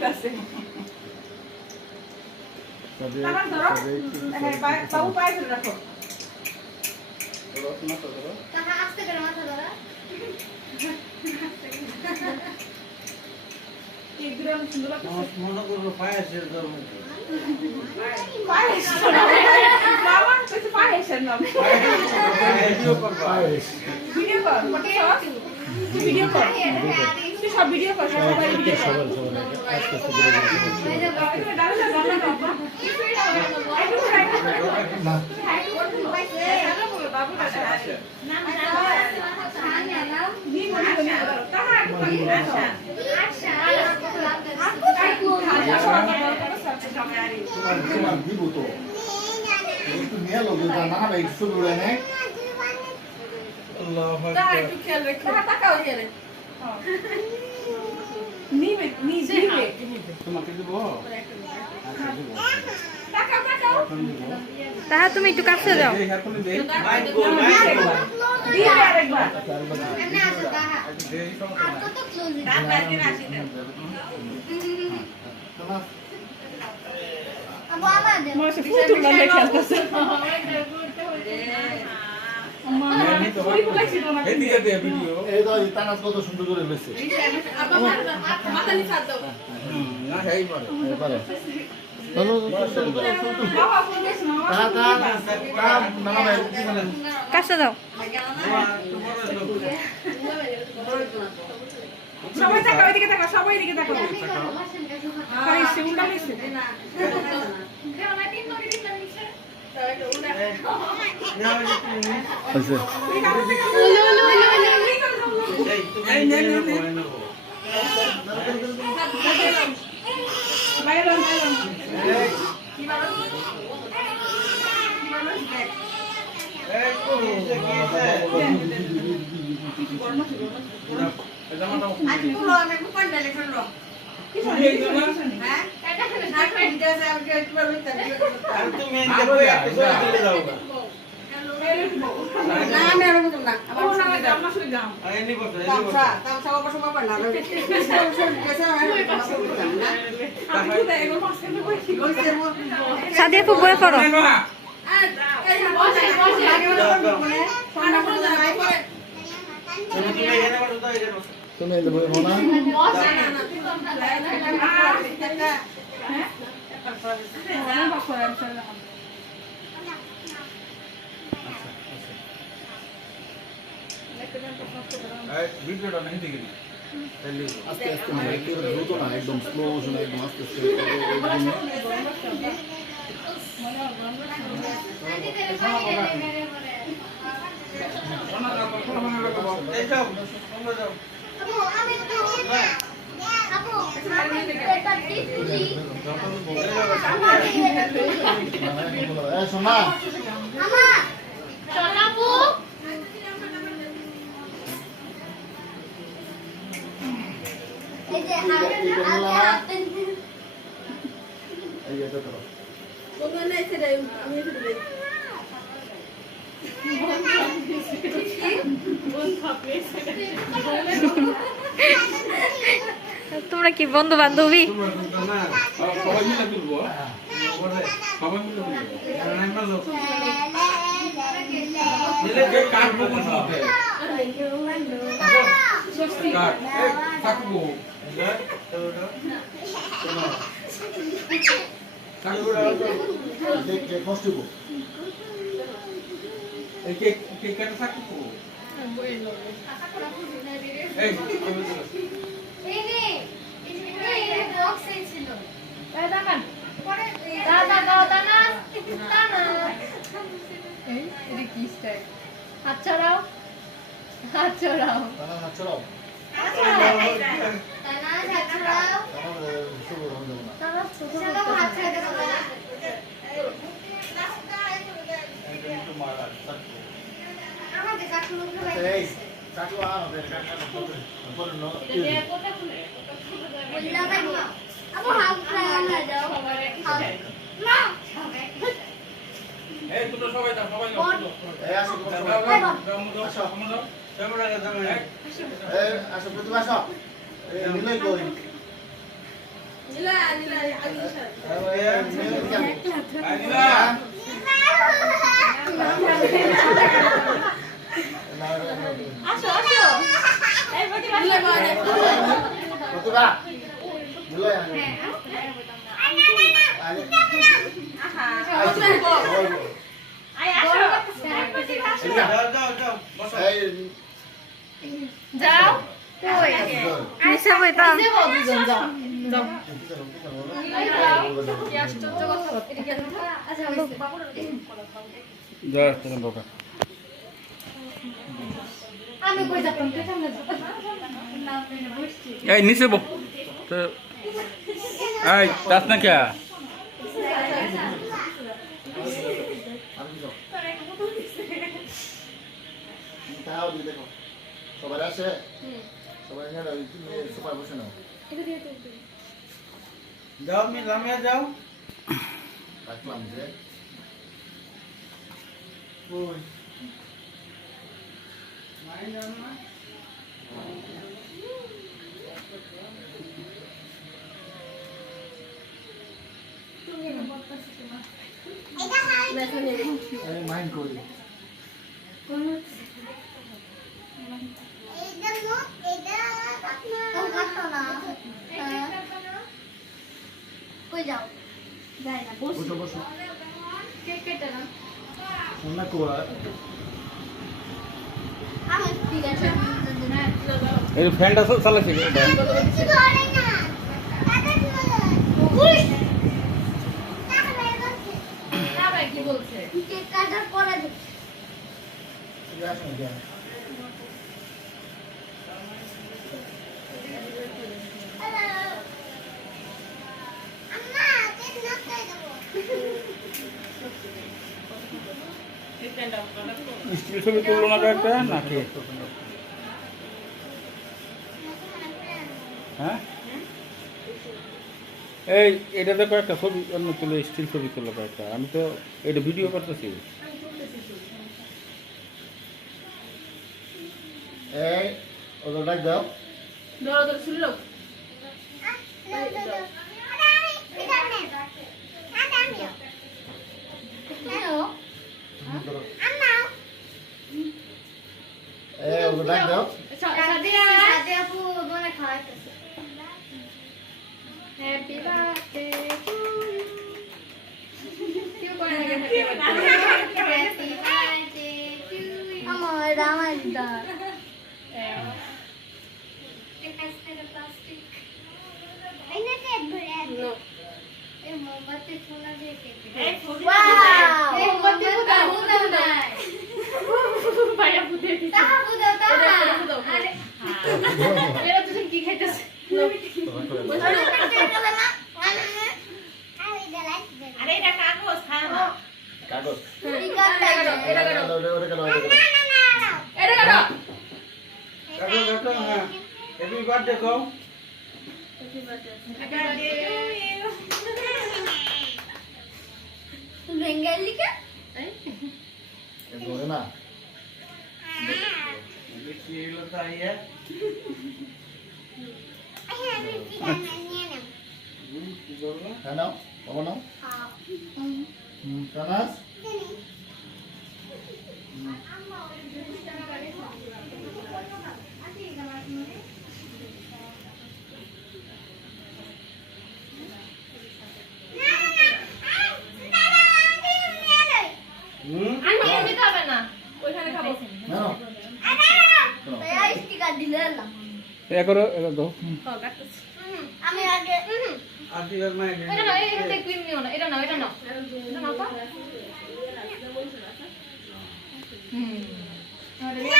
কাছে তারা ধরো হ্যাঁ বাবু পায়ে ধরে রাখো ধরো মাথা ধরো কাকা আস্তে করে মাথা ধরো এই গ্রাম সুন্দর লাগছে মনে করো পায়েসের জন্য পায়েস বাবা কইছে পায়েসের নাম ভিডিও করবা ভিডিও কর ফটো সব ভিডিও কর তুই সব ভিডিও কর সবাই ভিডিও কর আস্তে আস্তে করে না তোমার দিব তো একটু নিয়ে লোক না না একটু শুরু করে নে আল্লাহু তারা আকবার একটু খেয়াল রেখো তাকাও খেয়াল নিবে নিবে তোমাকে দেবো তাকাও তাকাও তাহা তুমি একটু কাছে যাও এই হাত তুলে দে মাইক গো মাইক গো দিয়ে আরেকবার না আসো কাকা দে এই সমস্যা আর কত ক্লোজ রাত বাজে আসি না আবু আমাদের মোশে ফুটুল লাগে খেলতেছে আম্মা ফুই ফুলাইছিল না এদিকে দে ভিডিও এই তো তানাস কত সুন্দর করে লইছে মাথা নিচে দাও না হেই পারে এবারে চলো বাবা ফুলাইছিল তা তা তা না না কাছে যাও সবাই তাকাও এদিকে তাকাও সবাই এদিকে তাকাও আরে সে উল্টা হইছে আচ্ছা এই তুমি এই নে বাইরে এই কো নিচে গিয়েছে এটা মাথা আজ পুরো আমি কোন ডালে শুনলো হ্যাঁ এটা না দিতেছে আমি একবার বলতে আর তুমি এদিকে বই একটা ছবি তুলে দাও না আমি আর বলতাম না ও না জামা শুই যাও আর এনি বসে তামসা তামসা বাবা সময় পায় না আমি গেছে আমি বলতাম না আমি তো এগো মাসে কই কি বলছে সাদিয়া খুব বই করো এই বসে বসে আগে বলে ফোন করে যাই করে তুমি এখানে বসো তো এখানে বসো তুমি এই বই না বসে না হ্যাঁ বাবা ইনশাআল্লাহ এই ভিডিওটা নাই দিকে তাহলে আস্তে আস্তে মানে একটু দ্রুত না একদম স্লো মোশন একদম আস্তে আস্তে এই যাও তোমরা যাও আবু আমি তো আবু এটা টিপি এই শোনা আমা চলাবু এই যে এই এটা তো কোন নাই সেটা আমি সেটা দেই তোমরা কি বন্ধু বান্ধবী তোমরা তো না সবাই মিলে তুলবো সবাই মিলে তুলবো নাই মালো দিলে কে কাটবো কোন সময় কাট এই থাকবো দেখে কষ্ট গো এই কে কে কাটা থাকবো এই এই রে এই বক্স ছিল এই দেখেন পরে দাদা দাদা না এই এটা কি স্টাইল হাত ছড়াও হাত ছড়াও তানা না ছড়াও তানা ছাড়াও তানা শুরু হবে না তারা ছোট চলো হাত ছেড়ে দাও একটু মারা আমাদের কাকুর এই কাটু আর হবে কাটু পরে নো বললা ভাই আবু হাত না দাও না এই দুটো সবাই দাও সবাই দাও এই আসো ক্যামেরা দাও এই আসো প্রতিমা আসো এই নিলই কই নীলা নীলা আগে আইলা আসো আসো এই বটি নীলা বাড়ে কতটা বলে আহা এই আয় আসো যাও বসো যাও কই নিচে বইতাম দুজন যাও যাও কি আশ্চর্য কথা এটা কি আচ্ছা যা তুমি বাবা আমি কই যাতাম তুই সামনে যা এই নিচে বো তো এই তাস না কে তাও দিয়ে দেখো সবাই আসে সবাই এখানে তুমি সোফায় বসে নাও যাও লামিয়া যাও রাখলাম যে ওই নাই যাও না এই মাইন্ড করি কই যাও যাই না বস বসো বসো কে কেটে না না কোয়া আমি ঠিক আছে এই ফ্যানটা চালাছে কিছু করে না দাদা কি বলে না ভাই কি বলছে কেক কাটার পরে ইয়া শুন যা আম্মা কেক নাস্তায় দেবো স্ট্যান্ড আপ করো স্টিল ছবি তুললো না একটা নাকি হ্যাঁ এই এটাতে কয়েকটা ছবি অন্য তুলে স্টিল ছবি তুলো কয়েকটা আমি তো এটা ভিডিও করতেছি এই ওদের ডাক দাও ধরো ধরো শুনলো এই ওদের ডাক দাও সাদিয়া হ্যাপি বার্থডে টু কেউ করে না হ্যাপি বার্থডে টু আমার রামাইদা প্লাস্টিক এই না কেক ভরে নো এই মোমবাতি ফোনা দিয়ে কেক এই ফুল ওয়াও এই মোমবাতি ফুটাও ফুটাও নাই ভাইয়া ফুটে দিছে তাহা ফুটাও তাহা আরে এরা দুজন কি খাইতেছে আরে এটা কাগজ খাও কাগজ এটা কাটো ওরে কেন এটা কাটো কাটো হ্যাঁ হ্যাপি বার্থডে কও বেঙ্গলি কে ধরে না কি হলো তাইয়া কি করবো হ্যাঁ নাও বাবা নাও কানাস আমি দিতে হবে না ওইখানে খাবো নাও স্টিকার দিলে না এ করো এটা দাও খাও কাটতেছি আমি আগে আশীর্বাদ মাই এটা নাও এটা ক্রিম নিও না এটা নাও এটা নাও এটা নাও তো হুম